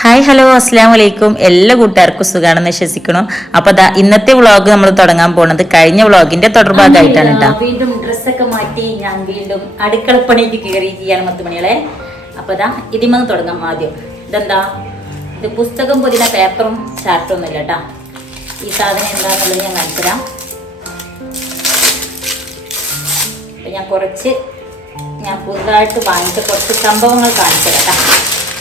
Hi hello അസ്സാം വലൈക്കും. എല്ലാ കൂട്ടുകാർക്കും സുഖാണെന്ന് വിശ്വസിക്കണം. അപ്പൊ ഇന്നത്തെ വ്ളോഗ് നമ്മൾ തുടങ്ങാൻ പോണത് കഴിഞ്ഞ വ്ളോഗിന്റെ തുടർഭാഗമായിട്ടാണ് കേട്ടോ. വീണ്ടും ഡ്രസ്സൊക്കെ മാറ്റി ഞാൻ വീണ്ടും അടുക്കളപ്പണിക്ക് കയറി ചെയ്യാൻ 10 മണികളെ. അപ്പൊ ഇതിമന്ന് തുടങ്ങാം. ആദ്യം ഇതെന്താ, ഇത് പുസ്തകം പൊതിന പേപ്പറും ചാർട്ടും ഒന്നുമില്ല കേട്ടാ. ഈ സാധനം എന്താന്നുള്ളത് ഞാൻ കാണിച്ചുതരാം. അപ്പൊ ഞാൻ പുതുതായിട്ട് വാങ്ങിച്ച കുറച്ച് സംഭവങ്ങൾ കാണിച്ചു കേട്ടാ.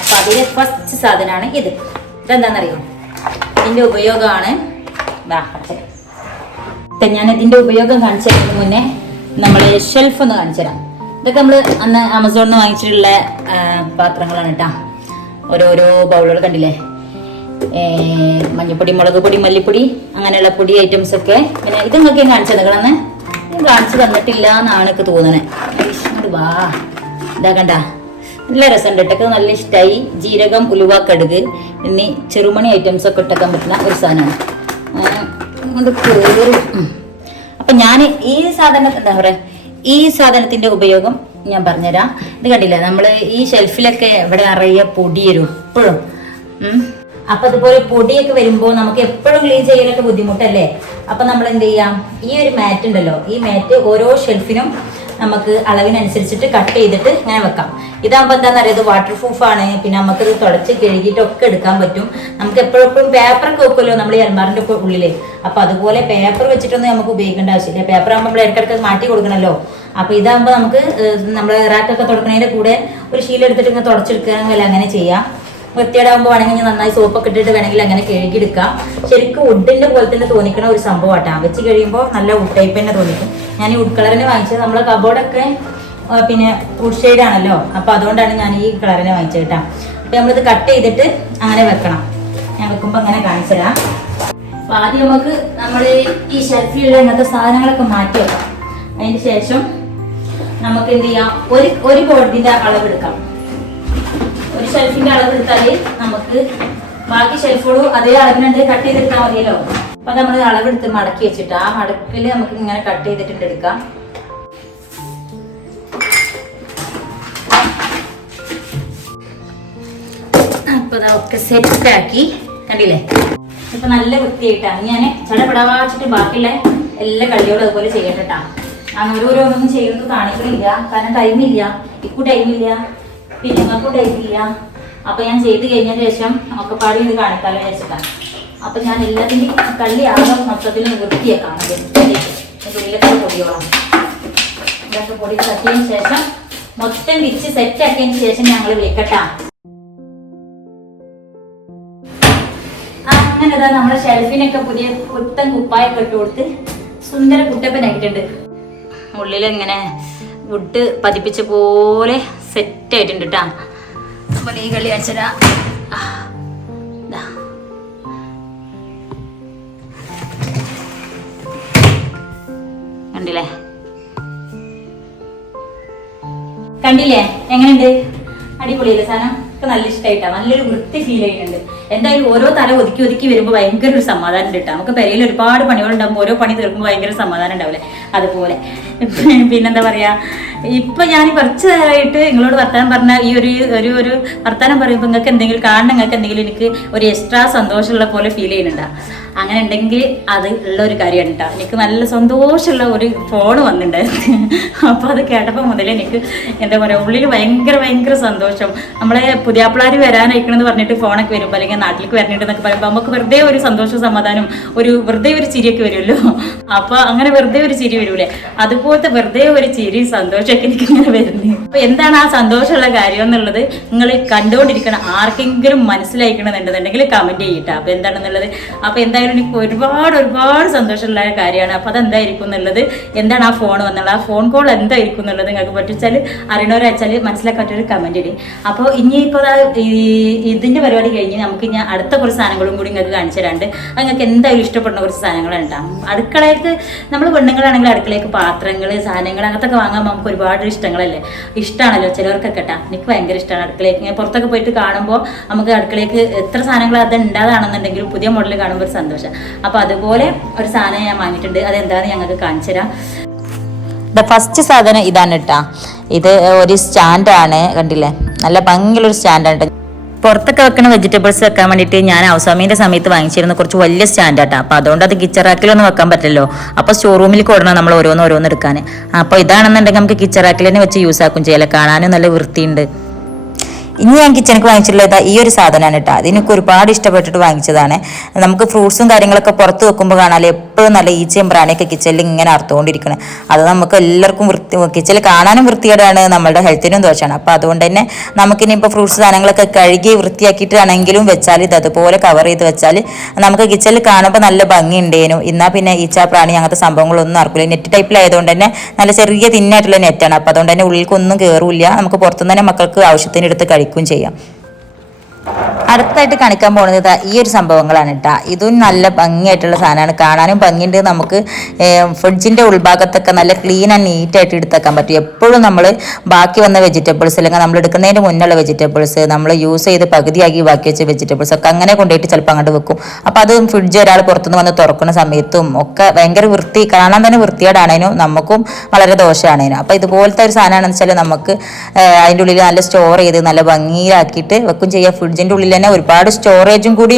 അപ്പൊ അതിലെ ഫസ്റ്റ് സാധനമാണ് ഇതെന്താണെന്നറിയോ? ഇതിന്റെ ഉപയോഗമാണ്. ഞാൻ ഇതിന്റെ ഉപയോഗം കാണിച്ചതിന് മുന്നേ നമ്മൾ ഷെൽഫ് ഒന്ന് കാണിച്ചു തരാം. ഇതൊക്കെ നമ്മൾ അന്ന് ആമസോണിൽ നിന്ന് വാങ്ങിച്ചിട്ടുള്ള പാത്രങ്ങളാണ് കേട്ടാ. ഓരോരോ ബൗളുകൾ കണ്ടില്ലേ, മഞ്ഞപ്പൊടി, മുളക് പൊടി, മല്ലിപ്പൊടി, അങ്ങനെയുള്ള പൊടി ഐറ്റംസ് ഒക്കെ. പിന്നെ ഇത് നിങ്ങൾക്ക് ഞാൻ കാണിച്ചു തന്നേക്കണെന്ന് കാണിച്ചു തന്നിട്ടില്ല എന്നാണ് എനിക്ക് തോന്നണേ. വാ, ഇതാ കണ്ട, നല്ല രസമുണ്ട് ഇട്ടൊക്കെ, നല്ല ഇഷ്ടമായി. ജീരകം, ഉലുവ, കടുക് എന്നീ ചെറുമണി ഐറ്റംസ് ഒക്കെ ഇട്ടക്കാൻ പറ്റുന്ന ഒരു സാധനമാണ്. അപ്പൊ ഞാൻ ഈ സാധനം എന്താ പറയാ, ഈ സാധനത്തിന്റെ ഉപയോഗം ഞാൻ പറഞ്ഞുതരാം. ഇത് കണ്ടില്ലേ, നമ്മള് ഈ ഷെൽഫിലൊക്കെ ഇവിടെ നിറയെ പൊടി വരും എപ്പോഴും. അപ്പൊ അതുപോലെ പൊടിയൊക്കെ വരുമ്പോൾ നമുക്ക് എപ്പോഴും ക്ലീൻ ചെയ്യാനൊക്കെ ബുദ്ധിമുട്ടല്ലേ. അപ്പൊ നമ്മൾ എന്ത് ചെയ്യാം, ഈ ഒരു മാറ്റ് ഉണ്ടല്ലോ, ഈ മാറ്റ് ഓരോ ഷെൽഫിനും നമുക്ക് അളവിനനുസരിച്ചിട്ട് കട്ട് ചെയ്തിട്ട് ഇങ്ങനെ വെക്കാം. ഇതാകുമ്പോൾ എന്താണെന്ന് അറിയാം, ഇത് വാട്ടർ പ്രൂഫാണ്. പിന്നെ നമുക്കിത് തുടച്ച് കഴുകിയിട്ടൊക്കെ എടുക്കാൻ പറ്റും. നമുക്ക് എപ്പോഴും പേപ്പറൊക്കെ വെക്കുമല്ലോ നമ്മൾ ഈ അൽമാറിന്റെ ഉള്ളില്. അപ്പൊ അതുപോലെ പേപ്പർ വെച്ചിട്ടൊന്നും നമുക്ക് ഉപയോഗിക്കേണ്ട ആവശ്യമില്ല. പേപ്പർ ആകുമ്പോൾ നമ്മൾ ഇടയ്ക്കിടയ്ക്ക് മാറ്റി കൊടുക്കണമല്ലോ. അപ്പൊ ഇതാകുമ്പോൾ നമുക്ക് നമ്മൾ റാക്കൊക്കെ തുടക്കണതിന്റെ കൂടെ ഒരു ശീല എടുത്തിട്ട് ഇങ്ങനെ തുടച്ചെടുക്കുകയാണെങ്കിൽ അങ്ങനെ ചെയ്യാം. വൃത്തിയേടാകുമ്പോൾ വേണമെങ്കിൽ നന്നായി സോപ്പൊക്കെ ഇട്ടിട്ട് വേണമെങ്കിൽ അങ്ങനെ കഴുകിയെടുക്കാം. ശരിക്കും വുഡിന്റെ പോലെ തന്നെ തോന്നിക്കണ ഒരു സംഭവമാട്ടാ. വെച്ച് കഴിയുമ്പോൾ നല്ല വുഡ് ടൈപ്പ് തന്നെ തോന്നിക്കും. ഞാൻ ഈ വുഡ് കളറിനെ വാങ്ങിച്ചത്. നമ്മളെ കബോർഡൊക്കെ പിന്നെ വുഡ് ഷെയ്ഡ് ആണല്ലോ, അപ്പൊ അതുകൊണ്ടാണ് ഞാൻ ഈ കളറിനെ വാങ്ങിച്ചത് കേട്ടാ. അപ്പൊ നമ്മളിത് കട്ട് ചെയ്തിട്ട് അങ്ങനെ വെക്കണം. ഞാൻ വെക്കുമ്പോൾ അങ്ങനെ കാണിച്ചു തരാം. അപ്പൊ ആദ്യം നമുക്ക് നമ്മൾ ഈ ഷെൽഫിലുള്ള ഇങ്ങനത്തെ സാധനങ്ങളൊക്കെ മാറ്റി വെക്കാം. അതിന് ശേഷം നമുക്ക് എന്ത് ചെയ്യാം, ഒരു ബോർഡിന്റെ അളവെടുക്കാം. ഒരു ഷെൽഫിന്റെ അളവെടുത്താല് നമുക്ക് ബാക്കി ഷെൽഫുകളും അതേ അളവിനുണ്ട് കട്ട് ചെയ്തെടുത്താൽ മതിയല്ലോ. അപ്പൊ നമ്മൾ അളവെടുത്ത് മടക്കി വെച്ചിട്ട് ആ മടക്കില് നമുക്ക് ഇങ്ങനെ കട്ട് ചെയ്തിട്ട് എടുക്കാം. അപ്പൊ അതൊക്കെ സെറ്റ് ആക്കി കണ്ടില്ലേ. ഇപ്പൊ നല്ല വൃത്തിയായിട്ടാണ്. ഞാൻ ചടപടാച്ചിട്ട് ബാക്കിയുള്ള എല്ലാ കളിയോടും അതുപോലെ ചെയ്യട്ടാ. അങ്ങനെ ഓരോന്നും ചെയ്യുന്നത് കാണിക്കണില്ല, കാരണം ടൈമില്ല. ഇക്കും ടൈമില്ല, പിന്നെ നിങ്ങൾക്കും ടൈമില്ല. അപ്പൊ ഞാൻ ചെയ്ത് കഴിഞ്ഞ ശേഷം ഒക്കെ പാടി ഇത് കാണിക്കാലോ വെച്ചിട്ടാ. അപ്പൊ ഞാൻ എല്ലാത്തിൻ്റെയും കള്ളിയാകും മൊത്തത്തിൽ വൃത്തിയാക്കാം. ഉള്ളിലൊക്കെ പൊടിയോളം ഇതൊക്കെ പൊടി തട്ടിയതിന് ശേഷം മൊത്തം വിച്ച് സെറ്റ് ആക്കിയതിന് ശേഷം ഞങ്ങൾ വിളിക്കട്ടാ. അങ്ങനെ നമ്മുടെ ഷെൽഫിനൊക്കെ പുതിയ പുത്തൻ കുപ്പായൊക്കെ ഇട്ട് കൊടുത്ത് സുന്ദര കുട്ടപ്പനായിട്ടുണ്ട്. ഉള്ളിലിങ്ങനെ വുഡ് പതിപ്പിച്ച പോലെ സെറ്റ് ആയിട്ടുണ്ട് കേട്ടാ. അപ്പോൾ ഈ കളി അച്ഛരാ കണ്ടില്ലേ എങ്ങനെയുണ്ട്? അടിപൊളിയല്ലേ സാധനം? ഒക്കെ നല്ല ഇഷ്ടമായിട്ടാ. നല്ലൊരു വൃത്തി ഫീൽ ചെയ്യുന്നുണ്ട്. എന്തായാലും ഓരോ തല ഒതുക്കി വരുമ്പോൾ ഭയങ്കര ഒരു സമാധാനം ഉണ്ട് കേട്ടോ. നമുക്ക് പെരയിൽ ഒരുപാട് പണികളുണ്ടാകുമ്പോൾ ഓരോ പണി തീർക്കുമ്പോൾ ഭയങ്കര സമാധാനം ഉണ്ടാവില്ലേ, അതുപോലെ. പിന്നെന്താ പറയാ, ഇപ്പൊ ഞാൻ കുറച്ച് നേരമായിട്ട് നിങ്ങളോട് വർത്താനം പറഞ്ഞ ഈ ഒരു വർത്താനം പറയുമ്പോൾ നിങ്ങൾക്ക് എന്തെങ്കിലും കാണണം, നിങ്ങൾക്ക് എന്തെങ്കിലും എനിക്ക് ഒരു എക്സ്ട്രാ സന്തോഷമുള്ള പോലെ ഫീൽ ചെയ്യുന്നുണ്ടാ. അങ്ങനെ ഉണ്ടെങ്കിൽ അത് ഉള്ള ഒരു കാര്യമാണ് കേട്ടോ. എനിക്ക് നല്ല സന്തോഷമുള്ള ഒരു ഫോൺ വന്നിട്ടുണ്ടായിരുന്നു. അപ്പോൾ അത് കേട്ടപ്പോൾ മുതലേ എനിക്ക് എന്താ പറയുക, ഉള്ളിൽ ഭയങ്കര സന്തോഷം. നമ്മളെ പുതിയാപ്പിളാർ വരാനയക്കണമെന്ന് പറഞ്ഞിട്ട് ഫോണൊക്കെ വരുമ്പോൾ, അല്ലെങ്കിൽ നാട്ടിലേക്ക് വരണിട്ടെന്നൊക്കെ പറയുമ്പോൾ നമുക്ക് വെറുതെ ഒരു സന്തോഷവും സമാധാനം, വെറുതെ ഒരു ചിരിയൊക്കെ വരുമല്ലോ. അപ്പോൾ അങ്ങനെ വെറുതെ ഒരു ചിരി വരൂലേ, അതുപോലത്തെ വെറുതെ ഒരു ചിരി സന്തോഷമൊക്കെ എനിക്കിങ്ങനെ വരുന്നത്. അപ്പോൾ എന്താണ് ആ സന്തോഷമുള്ള കാര്യം എന്നുള്ളത് നിങ്ങൾ കണ്ടുകൊണ്ടിരിക്കണം. ആർക്കെങ്കിലും മനസ്സിലായിക്കണമെന്നുണ്ടെന്നുണ്ടെങ്കിൽ കമൻറ്റ് ചെയ്യട്ടെ. അപ്പോൾ എന്താണെന്നുള്ളത്. അപ്പോൾ എന്തായാലും എനിക്ക് ഒരുപാട് സന്തോഷമുള്ള കാര്യമാണ്. അപ്പോൾ അതെന്തായിരിക്കും എന്നുള്ളത്, എന്താണ് ആ ഫോൺ വന്നുള്ള ആ ഫോൺ കോൾ എന്തായിരിക്കും എന്നുള്ളത് നിങ്ങൾക്ക് പറ്റിച്ചാൽ അറിയണവരച്ചാൽ മനസ്സിലാക്കാൻ പറ്റൊരു കമൻറ്റ് ഇടും. അപ്പോൾ ഇനിയിപ്പോൾ ഇതിൻ്റെ പരിപാടി കഴിഞ്ഞ് നമുക്ക് ഞാൻ അടുത്ത കുറച്ച് സാധനങ്ങളും കൂടി നിങ്ങൾക്ക് കാണിച്ചു തരാണ്ട്. അത് നിങ്ങൾക്ക് എന്തായാലും ഇഷ്ടപ്പെടുന്ന കുറച്ച് സാധനങ്ങളാണ് ഉണ്ടാകും. അടുക്കളയ്ക്ക് നമ്മൾ പെണ്ണുങ്ങളാണെങ്കിൽ അടുക്കളയ്ക്ക് പാത്രങ്ങൾ, സാധനങ്ങൾ അങ്ങനത്തെ ഒക്കെ വാങ്ങാൻ നമുക്ക് ഒരുപാട് ഇഷ്ടമാണല്ലോ ചിലവർക്കൊക്കെ കേട്ടാ. എനിക്ക് ഭയങ്കര ഇഷ്ടമാണ് അടുക്കളയ്ക്ക്. ഞാൻ പുറത്തൊക്കെ പോയിട്ട് കാണുമ്പോൾ നമുക്ക് അടുക്കളയ്ക്ക് എത്ര സാധനങ്ങൾ അത് ഉണ്ടാതാണെന്നുണ്ടെങ്കിലും പുതിയ മോഡൽ കാണുമ്പോൾ ഒരു സന്തോഷം. അപ്പോൾ അതുപോലെ ഒരു സാധനം ഞാൻ വാങ്ങിയിട്ടുണ്ട്. അതെന്താണെന്ന് ഞങ്ങൾക്ക് കാണിച്ചു തരാം. ഫസ്റ്റ് സാധനം ഇതാണ് കേട്ടാ. ഇത് ഒരു സ്റ്റാൻഡാണ്, കണ്ടില്ലേ, നല്ല ഭംഗിയുള്ളൊരു സ്റ്റാൻഡാണ്. പുറത്തൊക്കെ വെക്കുന്ന വെജിറ്റബിൾസ് വെക്കാൻ വേണ്ടിയിട്ട് ഞാൻ ഹൗസാമീൻ്റെ സമയത്ത് വാങ്ങിച്ചിരുന്ന കുറച്ച് വലിയ സ്റ്റാൻഡാട്ടാ. അപ്പോൾ അതുകൊണ്ട് അത് കിച്ചൺ റാക്കിലൊന്നും വെക്കാൻ പറ്റില്ലല്ലോ. അപ്പോൾ സ്റ്റോർ റൂമിൽ കൊടുക്കണം നമ്മൾ ഓരോന്ന് എടുക്കാൻ. അപ്പോൾ ഇതാണെന്നുണ്ടെങ്കിൽ നമുക്ക് കിച്ചൺ റാക്കിൽ തന്നെ വെച്ച് യൂസ് ആക്കും ചെയ്യല. കാണാനും നല്ല വൃത്തിയുണ്ട്. ഇനി ഞാൻ കിച്ചണിക്ക് വാങ്ങിച്ചിട്ടുള്ളത് ഈ ഒരു സാധനമാണ് കേട്ടോ. അതിനൊക്കെ ഒരുപാട് ഇഷ്ടപ്പെട്ടിട്ട് വാങ്ങിച്ചതാണ്. നമുക്ക് ഫ്രൂട്ട്സും കാര്യങ്ങളൊക്കെ പുറത്ത് വെക്കുമ്പോൾ കാണാൻ എപ്പോഴും നല്ല ഈച്ചയും പ്രാണിയൊക്കെ കിച്ചണിൽ ഇങ്ങനെ അറുത്തുകൊണ്ടിരിക്കണം. അത് നമുക്ക് എല്ലാവർക്കും കിച്ചണിൽ കാണാനും വൃത്തികേടാണ്, നമ്മളുടെ ഹെൽത്തിനും ദോഷമാണ്. അപ്പോൾ അതുകൊണ്ട് തന്നെ നമുക്കിനിപ്പോൾ ഫ്രൂട്ട്സ് സാധനങ്ങളൊക്കെ കഴുകി വൃത്തിയാക്കിയിട്ടാണെങ്കിലും വെച്ചാൽ ഇത് അതുപോലെ കവർ ചെയ്ത് വെച്ചാൽ നമുക്ക് കിച്ചണിൽ കാണുമ്പോൾ നല്ല ഭംഗി ഉണ്ടേനും. എന്നാൽ പിന്നെ ഈച്ച പ്രാണി അങ്ങനത്തെ സംഭവങ്ങളൊന്നും ആർക്കില്ല. നെറ്റ് ടൈപ്പിലായതുകൊണ്ട് തന്നെ നല്ല ചെറിയ തിന്നായിട്ടുള്ള നെറ്റാണ്. അപ്പോൾ അതുകൊണ്ട് തന്നെ ഉള്ളിലേക്കൊന്നും കയറില്ല. നമുക്ക് പുറത്തുനിന്ന് തന്നെ മക്കൾക്ക് ആവശ്യത്തിന് എടുത്ത് കഴിക്കും ചെയ്യാം. അടുത്തായിട്ട് കാണിക്കാൻ പോകുന്നത് ഈ ഒരു സംഭവങ്ങളാണ് കേട്ടോ. ഇതും നല്ല ഭംഗിയായിട്ടുള്ള സാധനമാണ്, കാണാനും ഭംഗിയുണ്ട്. നമുക്ക് ഫ്രിഡ്ജിൻ്റെ ഉൾഭാഗത്തൊക്കെ നല്ല ക്ലീൻ ആൻഡ് നീറ്റായിട്ട് എടുത്തേക്കാൻ പറ്റും. എപ്പോഴും നമ്മൾ ബാക്കി വന്ന വെജിറ്റബിൾസ് അല്ലെങ്കിൽ നമ്മൾ എടുക്കുന്നതിന് മുന്നുള്ള വെജിറ്റബിൾസ് നമ്മൾ യൂസ് ചെയ്ത് പകുതിയാക്കി ബാക്കി വെച്ച വെജിറ്റബിൾസ് ഒക്കെ അങ്ങനെ കൊണ്ടുപോയിട്ട് ചിലപ്പോൾ അങ്ങോട്ട് വെക്കും. അപ്പോൾ അത് ഫ്രിഡ്ജ് ഒരാൾ പുറത്തുനിന്ന് വന്ന് തുറക്കുന്ന സമയത്തും ഒക്കെ ഭയങ്കര വൃത്തി, കാണാൻ തന്നെ വൃത്തിയോടാണേനും നമുക്കും വളരെ ദോഷമാണേനും. അപ്പോൾ ഇതുപോലത്തെ ഒരു സാധനമാണെന്ന് വെച്ചാൽ നമുക്ക് അതിൻ്റെ ഉള്ളിൽ നല്ല സ്റ്റോർ ചെയ്ത് നല്ല ഭംഗിയിലാക്കിയിട്ട് വെക്കും ചെയ്യാം. ഫ്രിഡ്ജിൻ്റെ ഉള്ളിൽ തന്നെ ഒരുപാട് സ്റ്റോറേജും കൂടി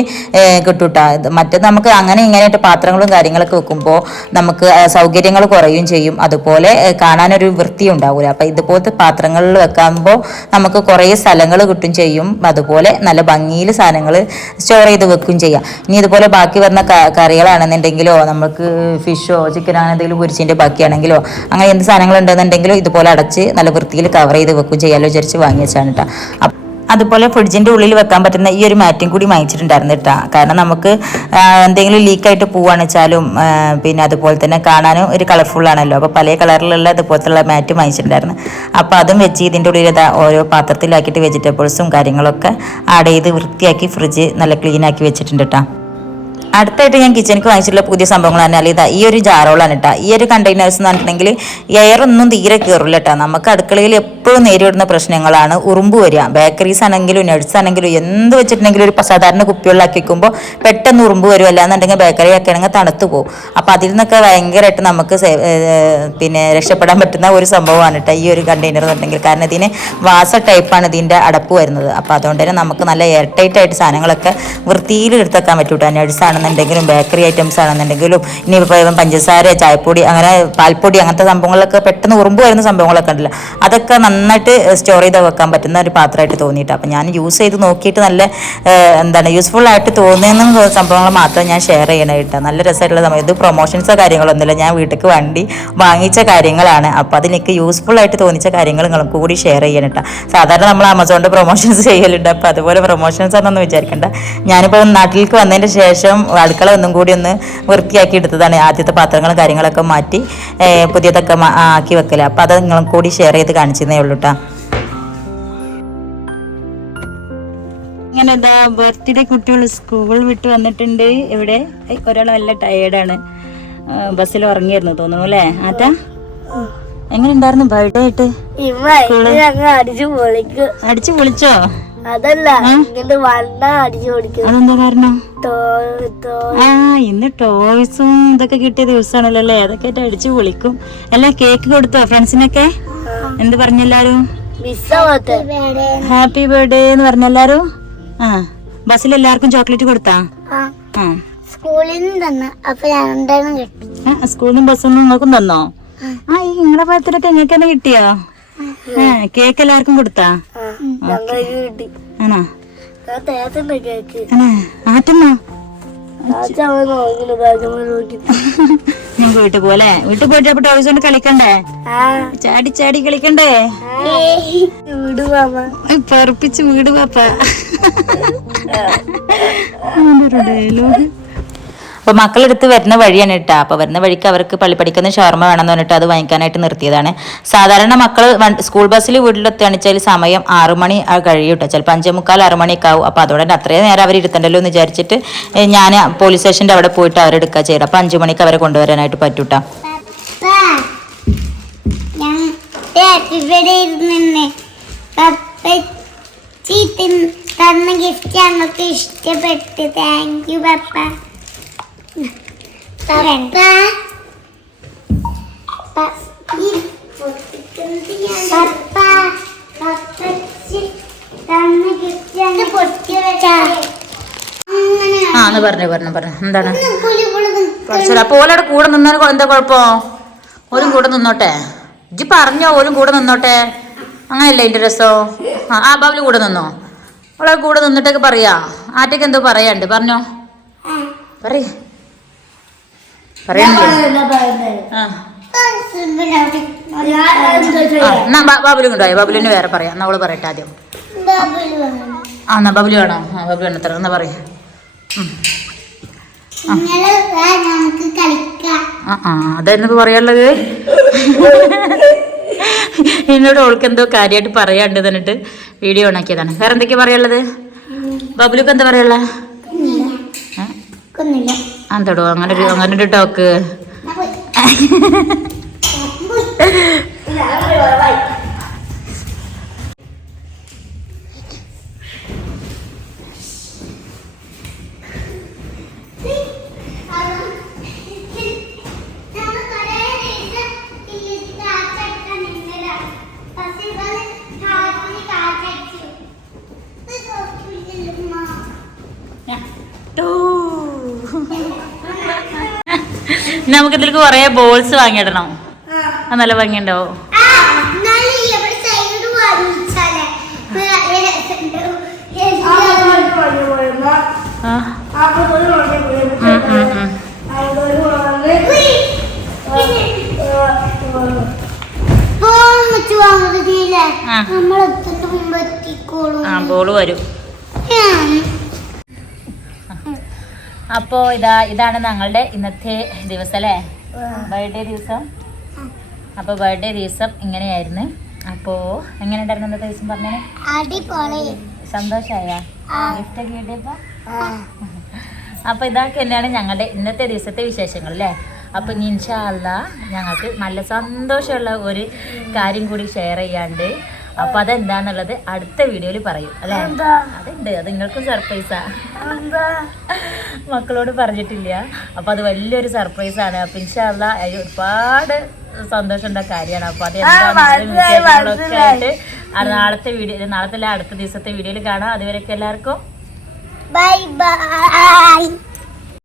കിട്ടൂട്ടാ. മറ്റേത് നമുക്ക് അങ്ങനെ ഇങ്ങനെയായിട്ട് പാത്രങ്ങളും കാര്യങ്ങളൊക്കെ വെക്കുമ്പോൾ നമുക്ക് സൗകര്യങ്ങൾ കുറയും ചെയ്യും, അതുപോലെ കാണാനൊരു വൃത്തി ഉണ്ടാവില്ല. അപ്പം ഇതുപോലത്തെ പാത്രങ്ങളിൽ വെക്കുമ്പോൾ നമുക്ക് കുറേ സ്ഥലങ്ങൾ കിട്ടും ചെയ്യും, അതുപോലെ നല്ല ഭംഗിയിൽ സാധനങ്ങൾ സ്റ്റോർ ചെയ്ത് വെക്കും ചെയ്യാം. ഇനി ഇതുപോലെ ബാക്കി വരുന്ന കറികളാണെന്നുണ്ടെങ്കിലോ നമുക്ക് ഫിഷോ ചിക്കനോ അങ്ങനെ എന്തെങ്കിലും പൊരിച്ചതിൻ്റെ ബാക്കിയാണെങ്കിലോ അങ്ങനെ എന്ത് സാധനങ്ങൾ ഉണ്ടെന്നുണ്ടെങ്കിലോ ഇതുപോലെ അടച്ച് നല്ല വൃത്തിയിൽ കവർ ചെയ്ത് വെക്കും ചെയ്യാമല്ലോ വിചാരിച്ച് വാങ്ങി വെച്ചാണ് കേട്ടോ. അതുപോലെ ഫ്രിഡ്ജിൻ്റെ ഉള്ളിൽ വെക്കാൻ പറ്റുന്ന ഈ ഒരു മാറ്റും കൂടി വാങ്ങിച്ചിട്ടുണ്ടായിരുന്നു കേട്ടോ. കാരണം നമുക്ക് എന്തെങ്കിലും ലീക്കായിട്ട് പോവുകയാണെന്ന് വെച്ചാലും പിന്നെ അതുപോലെ തന്നെ കാണാനും ഒരു കളർഫുള്ളാണല്ലോ. അപ്പോൾ പല കളറിലുള്ള ഇതുപോലത്തുള്ള മാറ്റ് വാങ്ങിച്ചിട്ടുണ്ടായിരുന്നു. അപ്പോൾ അതും വെച്ച് ഇതിൻ്റെ ഉള്ളിൽ ഓരോ പാത്രത്തിലാക്കിയിട്ട് വെജിറ്റബിൾസും കാര്യങ്ങളൊക്കെ ആഡ് ചെയ്ത് വൃത്തിയാക്കി ഫ്രിഡ്ജ് നല്ല ക്ലീനാക്കി വെച്ചിട്ടുണ്ട് കേട്ടോ. അടുത്തായിട്ട് ഞാൻ കിച്ചണിക്ക് വാങ്ങിച്ചിട്ടുള്ള പുതിയ സംഭവങ്ങൾ പറഞ്ഞാൽ ഇതാ ഈ ഒരു ജാറോളാണ് കേട്ടോ. ഈ ഒരു കണ്ടെയ്നേഴ്സ് എന്ന് പറഞ്ഞിട്ടുണ്ടെങ്കിൽ എയറൊന്നും തീരെ കയറില്ല കേട്ടോ. നമുക്ക് അടുക്കളയിൽ എപ്പോഴും നേരിടുന്ന പ്രശ്നങ്ങളാണ് ഉറുമ്പ് വരിക. ബേക്കറീസ് ആണെങ്കിലും നട്ട്സ് ആണെങ്കിലും എന്ത് വെച്ചിട്ടുണ്ടെങ്കിലും ഒരു സാധാരണ കുപ്പികളിലാക്കി വയ്ക്കുമ്പോൾ പെട്ടെന്ന് ഉറുമ്പ് വരും. അല്ലാന്നുണ്ടെങ്കിൽ ബേക്കറി ഒക്കെ ആണെങ്കിൽ തണുത്ത് പോകും. അപ്പോൾ അതിൽ നിന്നൊക്കെ ഭയങ്കരമായിട്ട് നമുക്ക് പിന്നെ രക്ഷപ്പെടാൻ പറ്റുന്ന ഒരു സംഭവമാണ് കേട്ടോ ഈ ഒരു കണ്ടെയ്നർ എന്ന് പറഞ്ഞിട്ടുണ്ടെങ്കിൽ. കാരണം ഇതിന് വാസ ടൈപ്പാണ് ഇതിൻ്റെ അടപ്പ് വരുന്നത്. അപ്പോൾ അതുകൊണ്ട് തന്നെ നമുക്ക് നല്ല എയർ ടൈറ്റ് ആയിട്ട് സാധനങ്ങളൊക്കെ വൃത്തിയിൽ എടുത്തേക്കാൻ പറ്റും കേട്ടോ. നട്ട്സ് ആണെന്നുണ്ടെങ്കിലും ബേക്കറി ഐറ്റംസ് ആണെന്നുണ്ടെങ്കിലും ഇനി ഇപ്പോൾ പഞ്ചസാര, ചായപ്പൊടി, അങ്ങനെ പാൽപ്പൊടി, അങ്ങനത്തെ സംഭവങ്ങളൊക്കെ പെട്ടെന്ന് ഉറുമ്പ് വരുന്ന സംഭവങ്ങളൊക്കെ ഉണ്ടല്ലോ, അതൊക്കെ നന്നായിട്ട് സ്റ്റോർ ചെയ്ത് വെക്കാൻ പറ്റുന്ന ഒരു പാത്രമായിട്ട് തോന്നിയിട്ട്. അപ്പം ഞാൻ യൂസ് ചെയ്ത് നോക്കിയിട്ട് നല്ല യൂസ്ഫുൾ ആയിട്ട് തോന്നുന്ന സംഭവങ്ങൾ മാത്രം ഞാൻ ഷെയർ ചെയ്യണം കേട്ടോ. നല്ല രസമായിട്ടുള്ള സമയം. ഇത് പ്രൊമോഷൻസോ കാര്യങ്ങളൊന്നുമില്ല, ഞാൻ വീട്ടിലേക്ക് വേണ്ടി വാങ്ങിച്ച കാര്യങ്ങളാണ്. അപ്പോൾ അതെനിക്ക് യൂസ്ഫുൾ ആയിട്ട് തോന്നിച്ച കാര്യങ്ങൾ നിങ്ങൾക്ക് കൂടി ഷെയർ ചെയ്യണം കേട്ടോ. സാധാരണ നമ്മൾ ആമസോണിൻ്റെ പ്രൊമോഷൻസ് ചെയ്യലുണ്ട്. അപ്പോൾ അതുപോലെ പ്രൊമോഷൻസ് ആണെന്നൊന്നും വിചാരിക്കണ്ട. ഞാനിപ്പോൾ നാട്ടിലേക്ക് വന്നതിന് ശേഷം അടുക്കള ഒന്നും കൂടി ഒന്ന് വൃത്തിയാക്കി എടുത്തതാണ്. ആദ്യത്തെ പാത്രങ്ങളും കാര്യങ്ങളൊക്കെ മാറ്റി പുതിയതൊക്കെ ആക്കി വെക്കല്. അപ്പോൾ അത് നിങ്ങളും കൂടി ഷെയർ ചെയ്ത് കാണിച്ചതേ ഉള്ളൂ കേട്ടോ. അങ്ങനെ എന്താ ബർത്ത്ഡേ കുട്ടികൾ സ്കൂൾ വിട്ട് വന്നിട്ടുണ്ട്. ഇവിടെ ഒരാൾ നല്ല ടയേർഡാണ്, ബസ്സിൽ ഉറങ്ങിയായിരുന്നു തോന്നുന്നു അല്ലേ ആറ്റാ? എങ്ങനെ ഉണ്ടായിരുന്നു ബർത്ത്ഡേ ആയിട്ട്? അടിച്ചു പൊളിച്ചോ? അതല്ല അടിച്ചു അതെന്താ കാരണം? ഇന്ന് ടോയ്സും ഇതൊക്കെ കിട്ടിയ ദിവസമാണല്ലോ അല്ലേ? അതൊക്കെ ആയിട്ട് അടിച്ചു പൊളിക്കും. അല്ല കേക്ക് കൊടുത്തോ ഫ്രണ്ട്സിനൊക്കെ? എന്ത് പറഞ്ഞെല്ലാരും? ഹാപ്പി ബർത്ത്ഡേ എന്ന് പറഞ്ഞെല്ലാരും? ആ ബസ്സിൽ എല്ലാവർക്കും ചോക്ലേറ്റ് കൊടുത്താ? സ്കൂളിൽ നിന്ന് തന്ന. അപ്പൊ സ്കൂളിൽ നിന്നും ബസ്സിൽ നിന്നും നിങ്ങൾക്കും തന്നോ? ആ ഈ നിങ്ങളുടെ ബർത്ത്ഡേ നിങ്ങൾക്ക് തന്നെ കിട്ടിയോ? കേക്ക് എല്ലാവർക്കും കൊടുത്താ? ആണോ? ആറ്റുന്നോ? ഞാൻ വീട്ടിൽ പോലെ വീട്ടിൽ പോയിട്ട് അപ്പൊ ടോയ്സ് കൊണ്ട് കളിക്കണ്ടേ? ചാടി ചാടി കളിക്കണ്ടേ? പറപ്പിച്ച് വീട് പാപ്പ. അപ്പോൾ മക്കളെടുത്ത് വരുന്ന വഴിയാണ് കേട്ടോ. അപ്പോൾ വരുന്ന വഴിക്ക് അവർക്ക് പള്ളി പഠിക്കുന്ന ഷവർമ വേണമെന്ന് പറഞ്ഞിട്ട് അത് വാങ്ങിക്കാനായിട്ട് നിർത്തിയതാണ്. സാധാരണ മക്കൾ സ്കൂൾ ബസ്സിൽ വീട്ടിലെത്തുകയാണെന്ന് വെച്ചാൽ സമയം 6 മണി കഴിയും കേട്ടോ. ചിലപ്പോൾ 5:45 6 മണിയൊക്കെ ആവും. അപ്പോൾ അതുകൊണ്ട് അത്രയും നേരം അവർ ഇരുത്തണ്ടല്ലോ എന്ന് വിചാരിച്ചിട്ട് ഞാൻ പോലീസ് സ്റ്റേഷൻ്റെ അവിടെ പോയിട്ട് അവരെടുക്കുക ചെയ്യണം. അപ്പോൾ 5 മണിക്ക് അവരെ കൊണ്ടുവരാനായിട്ട് പറ്റൂട്ടോ. ഇഷ്ടപ്പെട്ട് താങ്ക് യു പപ്പ. പപ്പ പറഞ്ഞു എന്താണ് കുറച്ചൊരു അപ്പൊ ഓലവിടെ കൂടെ നിന്നാൽ എന്താ കുഴപ്പമോ? ഓലും കൂടെ നിന്നോട്ടെ. ഇജ്ജ് പറഞ്ഞോ ഓലും കൂടെ നിന്നോട്ടെ. അങ്ങനെയല്ലേ അതിന്റെ രസോ? ആ ബാബുല് കൂടെ നിന്നോ? ഓളെ കൂടെ നിന്നിട്ടൊക്കെ പറയാ. ആറ്റൊക്കെ എന്തോ പറയാണ്ട് പറഞ്ഞോ. പറയേ പറയണില്ലേ? എന്നാ ബാബുലും കൊണ്ടുപോയോ? ബാബുലിന് വേറെ പറയാം. എന്നാ അവള് പറയട്ടെ ആദ്യം. എന്നാ ബബുലു വേണോ? ബബുലു വേണം എത്ര എന്നാ പറയാ. അതെന്നിപ്പോ പറയാനുള്ളത്? എന്നോട് ഓൾക്ക് എന്തോ കാര്യമായിട്ട് പറയാണ്ട് തന്നിട്ട് വീഡിയോ ഓണാക്കിയതാണ്. വേറെ എന്തൊക്കെയാ പറയാനുള്ളത്? ബബുലുക്ക് എന്താ പറയാനുള്ള? എന്തോടോ അങ്ങനൊരു ടോക്ക്? നമുക്ക് ഇതിലേക്ക് കൊറേ ബോൾസ് വാങ്ങിയിടണം. നല്ല ഭംഗിയുണ്ടാവോ? ബോള് വരും. അപ്പോ ഇതാണ് ഞങ്ങളുടെ ഇന്നത്തെ ദിവസം അല്ലേ? ബർത്ത്ഡേ ദിവസം. അപ്പൊ ബർത്ത്ഡേ ദിവസം ഇങ്ങനെയായിരുന്നു. അപ്പോ എങ്ങനെ ഉണ്ടായിരുന്നു ഇന്നത്തെ ദിവസം? പറഞ്ഞേ. സന്തോഷായ ഗിഫ്റ്റ് ഒക്കെ കിട്ടിയപ്പോ? അപ്പൊ ഇതൊക്കെ തന്നെയാണ് ഞങ്ങളുടെ ഇന്നത്തെ ദിവസത്തെ വിശേഷങ്ങൾ അല്ലേ? അപ്പൊ ഇൻഷാ അല്ലാഹ് ഞങ്ങൾക്ക് നല്ല സന്തോഷമുള്ള ഒരു കാര്യം കൂടി ഷെയർ ചെയ്യാണ്ട്. അപ്പൊ അതെന്താന്നുള്ളത് അടുത്ത വീഡിയോയിൽ പറയും അല്ലേ? അതുണ്ട്, അത് നിങ്ങൾക്കും സർപ്രൈസാ. മക്കളോട് പറഞ്ഞിട്ടില്ല. അപ്പൊ അത് വലിയൊരു സർപ്രൈസാണ്. അപ്പൊ ഇൻഷാ അല്ലാഹ് ഒരുപാട് സന്തോഷമുള്ള കാര്യമാണ്. അപ്പൊ അത് എന്താണെന്നൊക്കെ ആയിട്ട് നാളത്തെ അടുത്ത ദിവസത്തെ വീഡിയോയിൽ കാണാം. അതുവരെയൊക്കെ എല്ലാവർക്കും ബൈ ബൈ.